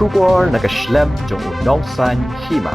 Shubor nakaslem jong unausan hima.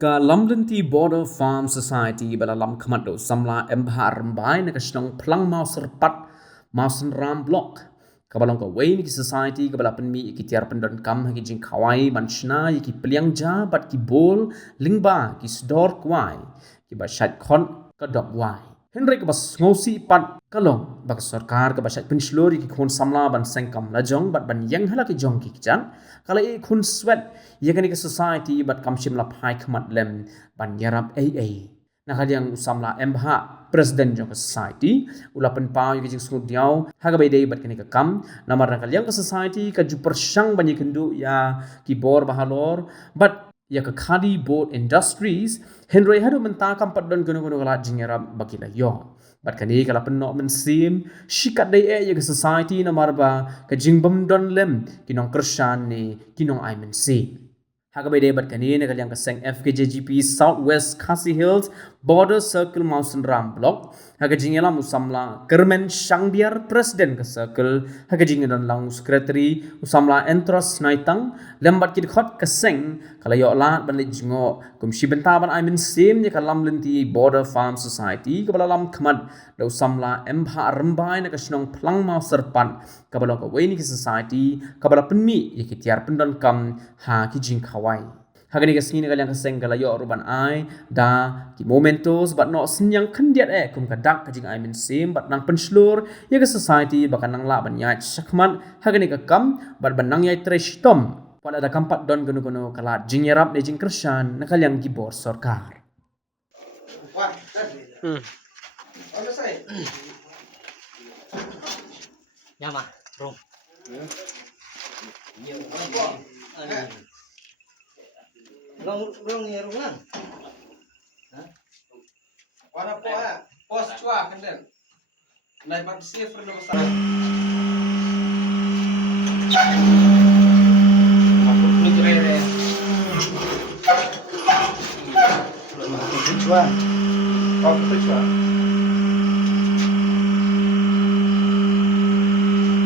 Ka Lamlanti Border Farm Society balalam khamat do samla empha rambai na kasnong plang mau serpat mausen ram block kabalong ka way ni society kabalapan mi ikitiar pendon kam hagi jing kawai manchna iki peliang ja bat ki bol lingba ki sdor kwai ki ba shat khon ka dok wai Henry ka bas ngosi pat kalong bak sarkar ka basat penslori ki khon samla ban sengkam la jong bat ban yang hala ki jong ki chan kala e khun sweat ye ka society bat kam shim la phai khmat lem ban yarap AA nak yang samla MH president jong society ulapan pau ye jing sngud diau haga bay day bat kani ka kam namar nakal yang ka society ka ju persang ban ye kendu ya ki bor bahalor but ya ka khadi boat industries Henry hadu mentakam padon gono-gono kala jingerap bakila yo bat kani kala penno mensim shikat day ya ka society namar ba ka jingbam don lem kinong kersan ni kinong I mensi Hagabai debat kani nak yang keseng FKJGP Southwest Khasi Hills Border Circle Mountain Ram Block haga jingela musamla Kermen Shangbiar Presiden ke Circle haga jingedan lang Secretary usamla Entros Naitang lembat kid khot keseng kala yo lat ban jingo kum shibenta ban I mean same ni kalam lenti Border Farm Society ke balalam khamat da usamla empha rembai nak snong plang mau serpan ke balong ka weni society ke bala penmi ikitiar pendon kam ha ki jing Hawaii. Hagani ka sini kalyang kaseng kalayo ruban ai da ki momentos but not sinyang kandiat kum kadak kajing I mean sim but nang penslur ya ka society bakan nang la ban yai sakmat hagani ka kam but ban nang yai tresh tom pada ada kampat don gunu-gunu kala jingyarap de jing kersan nakalyang gibor sarkar. Nyama, bro. Belum ni rumah. Warna pos cua kenden. Naik ban safe perlu besar. Lu kere. Cua. Kau cua.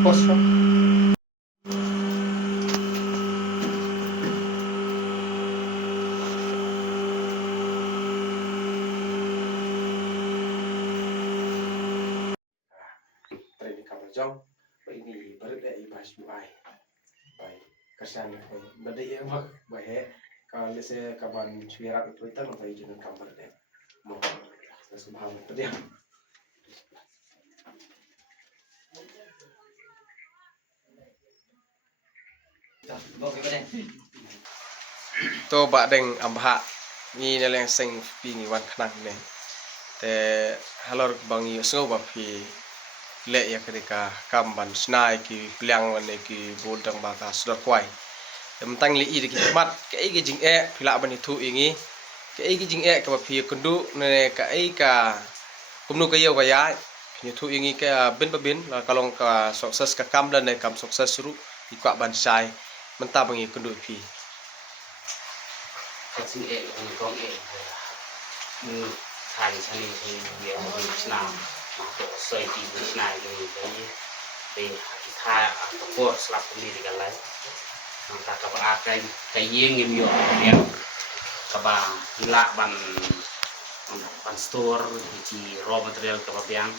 Pos cua. Jom, ini berada di bahas UI. Baik, kesan berada di baik. Kalau saya kawan suara itu kita nanti jangan kabar deh. Mau sesuatu berdia. To bak deng ambha ni naleng sing pi ni wan khnang ne. Te halor bangi so ba pi le ya ketika kamban snai ki pliang wan ki boldang baka sudar kwai tang li i ki mat ke i jing pila ban thu ingi ke i jing ke ba phi kundu ne ka i ka kumnu ka yo ka ya ni thu ingi ka bin ba bin la kalong ka sukses ka kam dan ne kam sukses ru i kwa ban sai menta bangi kundu phi Kasi ni kong ni hari sani dia mau senang. Masuk society senang ni jadi kita apa selap ni digalai. Maka kabar akan kayeng yang yo dia kabar hilak ban store di raw material kabar biang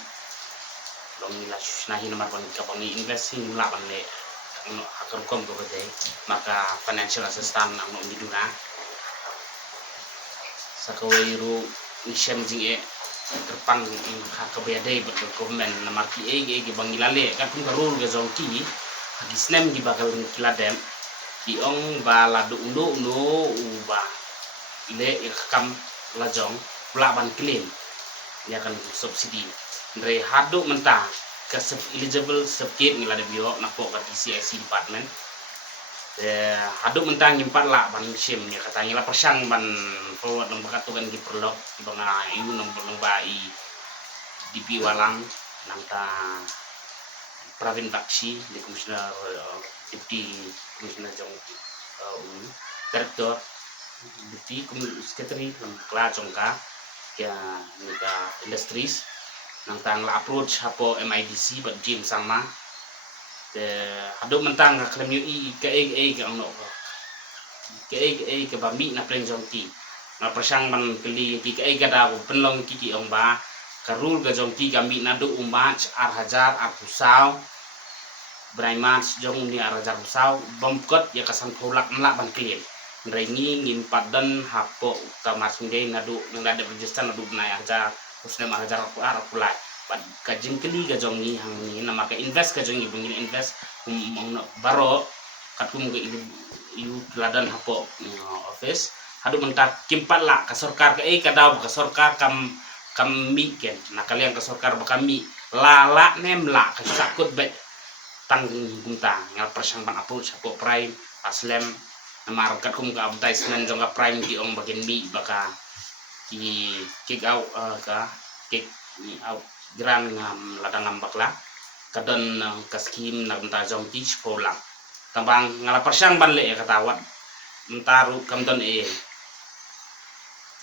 long nila nahi nomor ban kabar ni investing hilak ban le akan kom kabar deh maka financial assistance ang di duna sakawairu isem jing terpang hakabede betul government namar ki ege bangilale kan pun karul ga zongki hagi snem di bakal kiladem ki ong ba ladu undo uba le kam lajong pula ban claim ya kan subsidi ndre hadu mentah ke eligible subkit ngilade bio napo ka DCIC department hadu mentang nyimpat lah ban sim ya katanya lah persang ban forward lembaga tu kan di perlok di banga iu nombor lembai DP walang nangta Pravin Bakshi di komisioner deputy komisioner jong direktur deputy secretary lembaga jongka ya mega industries nangtang la approach hapo MIDC bat Jim sama haduk mentang klem yu ke ang no ke ba mi na pleng jong ki na persang man keli ki ke da ko penlong ki ong ba karul ga jong ki ga mi na do umat ar hajar ar pusau braimat jong ni ar hajar pusau bomkot ya kasan pulak mla ban klien rengi ngin padan hapo kamar sinde na do nang ada register na do na hajar usne ma hajar ar pulai pat kajing keli ga jong ni hang ni na maka invest ga jong ni bungin invest baro katum ga iu ladan hapo office hadu mentak kimpat la ka sarkar ka kadaw ka sarkar kam mi ken na kalian ka sarkar ba kami lala nem la ka sakut bet tang gumta ngal persang ban approach hapo prime aslem namar kat kum ka advertisement jong ka prime ki ong bagen mi baka ki kick out ka kick out gran ngam ladang ngam bakla kadon ka skim na gumta jong teach polang tambang ngala persang ban le katawat mentaru kamdon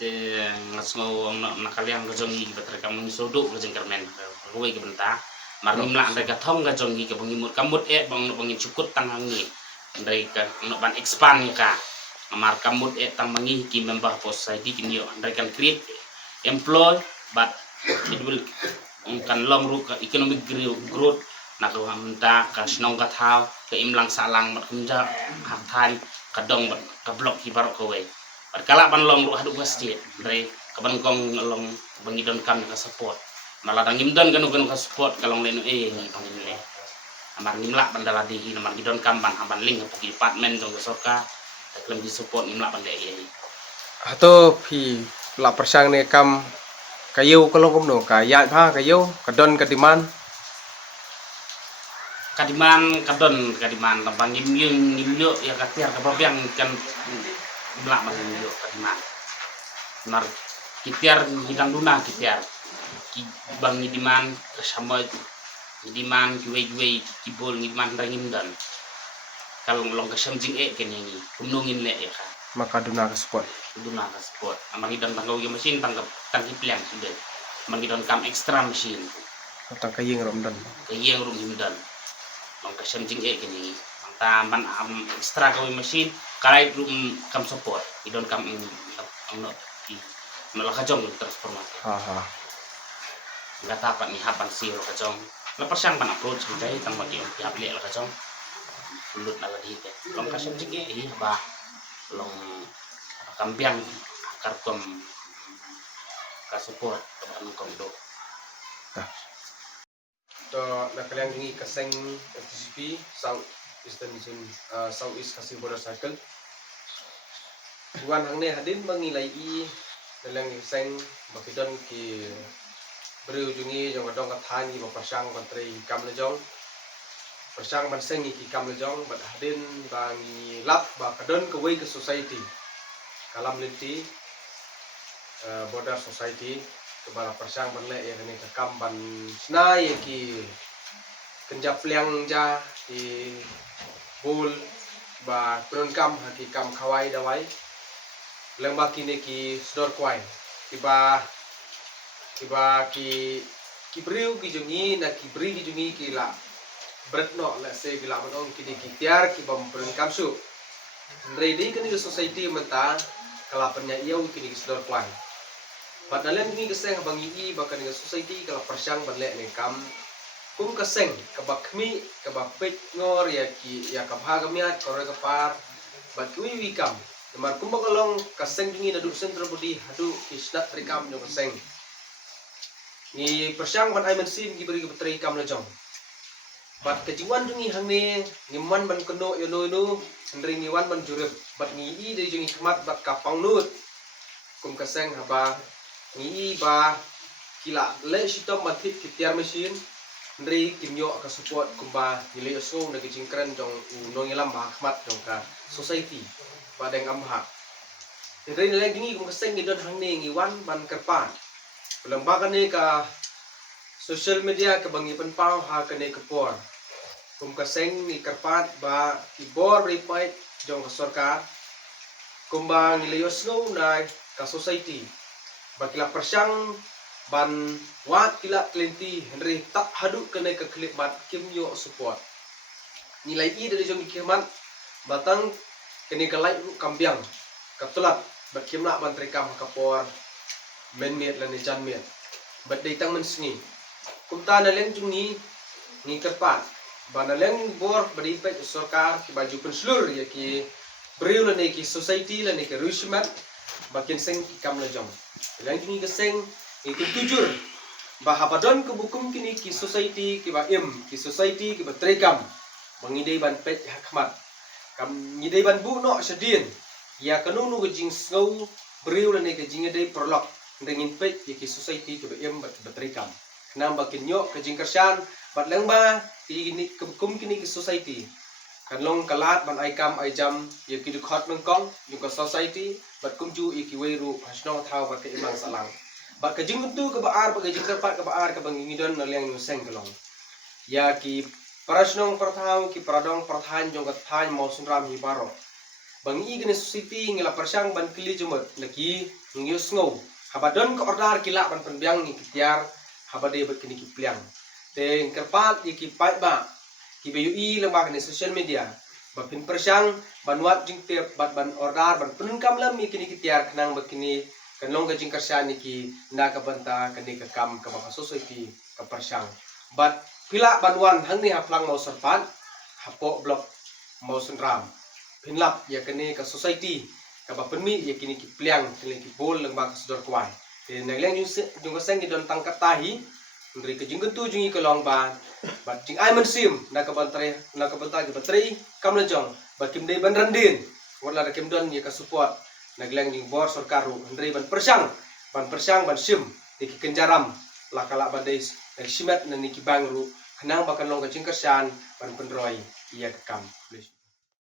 te ngasngo na kalian ga jong gi betre kam soduk ga jeng kermen ruwe ga benta marnim la ndai ka thong ga jong gi ka bangimut kamut bang no bangin cukut tang hangi ndai ka no ban expand ka mar kamut tang mangi ki member society kin yo ndai kan create employ but it will kan long ru ka economic growth na ko hamta ka snong ka thau ka imlang salang mat kumja hak than ka dong ka blok hi bar ko we par kala ban long ru hadu state dari ka ban kong long bangidon kam ka support maladang imdon kan ka support kalong leno ni pangin le amar nimla bandala di namar gidon kam ban amban ling ka department dong soka klem di support nimla ban le Hato phi la persang ne kam kayu kalong kum no ka ya pha kayu kadon kadiman kadiman tambang ngimyo ya katiar ka babyang kan nimla ban ngimyo kadiman mar kitiar hidang duna kitiar ki bang ngidiman kasama ngidiman kiwe kibol ngidiman rangim dan kalau long kasam jing kenini kumnungin le ya ka maka duna ka support duna ka sport amang hidang tanggaw yung machine tanggap tangki pliang sudah mangidon kam extra machine tang kaying romdan kayeng rum himdan long kasam jing kenini ang taman extra ka machine kalay rum kam support hidon kam ang no malakajong transformasi ha nggak tapat nih hapan sih lo kacong lepas yang pan approach kita tang bagi pihak le lo kacong mulut ala di te long kasem jige bah long kampiang akar kom ka support keban kom do to na kalian ngi kaseng FTCP South Eastern Zone South East Kasih Border Circle Tuan hang ne hadin mangilai dalang seng bakidon ki beriu jungi jong adong kathan ki persang kontri kam lejong persang man seng ki kam lejong bat hadin bangi lap ba kadon ke way ke society kalam linti border society kebala persang ban le ya ni kam ban sna ye ki kenjap liang ja ki bul ba turun kam haki kam khawai dawai lembah kini ki sdor kwai tiba ki beriu ki jungi na ki beri ki jungi ki la berat no la se ki la manong kini ki tiar ki bam perun kamsu ready kini society menta kalapanya iau kini ki sdor kwai pat dalam ni keseng bangi i bakan dengan society kala persang banle ni kam kum keseng kabakmi kabapet ngor ya ki ya kabhagamiat kore kapar bat kui wi kam Namar kumba kalong kaseng jungi nadu sentro budi hadu kisnat rikam jong kaseng. Ni persang ban aiman sin gi beri betri kam na jong. Bat kejiwan jungi hang ni man ban keno yo no ndring ni wan ban jurep bat ni i de jungi kemat bat kapang nut. Kum kaseng haba ni ba kila le sitom matit kitiar mesin ndri kimyo ka support kumba nilai so na kijingkran jong unong ilam ba kemat jong ka society. Padang amha. Jadi nilai gini kung kaseng gidon hang ni ngiwan ban kerpan. Pelembagan ni ka social media ka bangi penpau ha ka ni kapor. Kung kaseng ni kerpat ba kibor report jong ka sarkar. Kung ba nilayos no na ka society. Ba kila persang ban wat kila klenti henry tak hadu ka ni ka klip bat kimyo support. nilai i dari jong kiamat batang kini kalai kambiang katulat bat kimna ban trikam kapor men miet lan jan miet bat dei tang men sni kumta na leng jung ni kerpat bana leng bor badi pet sarkar ki baju penslur ya ki beriu lan ki society lan ki rushmat bakin seng kam la jong leng jung ki seng itu tujur bahapadon ke bukum kini ki society ki ba ki society ki ba trikam mangidei ban pet hakmat kam ngidei ban bu no sedin ya kanunu ke jing snow beriu lan ke jing dei perlok ndengin pet ki society ki ba bat batrikam nam bakin yo ke jing kersan bat lengba ini ke bukum kini ki society kan long kalat ban ai kam ai jam ya ki khot mengkong yu ka society bat kumju iki weiru hasno thau bat ke imang salang bat ke jing tu ke baar ke jing kerpat ke baar ke bangidon na leng seng kelong ya ki parasnong perthau ki pradong perthan jong ka than mau sunram hi baro bangi gene society ngila persang ban kili jumot lagi ngio snow habadon ko ordar kila ban penbiang ni kitiar habade bat kini ki pliang te kerpat ki pai ba ki BUI lembah ni social media bapin persang banwat jing te bat ban ordar ban penungkam lam mi kini kitiar kenang bakini kanlong ka jing kersan ni ki nda ka banta kani ka kam ka ba society ka persang bat pila banwan hang ni haplang mau serpat hapo blok mau sunram pinlap ya kini ka society ka ba penmi ya kini ki pliang kini ki bol lang ba ka sudor kwai te nagleng jung ka seng ki don tangkat tahi ndri ke jing tu jing ka long ban bat jing ai man sim na ka bantre na ka banta ki batri kam la jong ba kim dei ban randin wala ra kim don ya ka support nagleng jing bor sarkaru ndri ban persang ban sim di ki kenjaram lakala badais nag simat na ni ki bangru kenang bakan long ka jing kersan ban pendroi iya kam please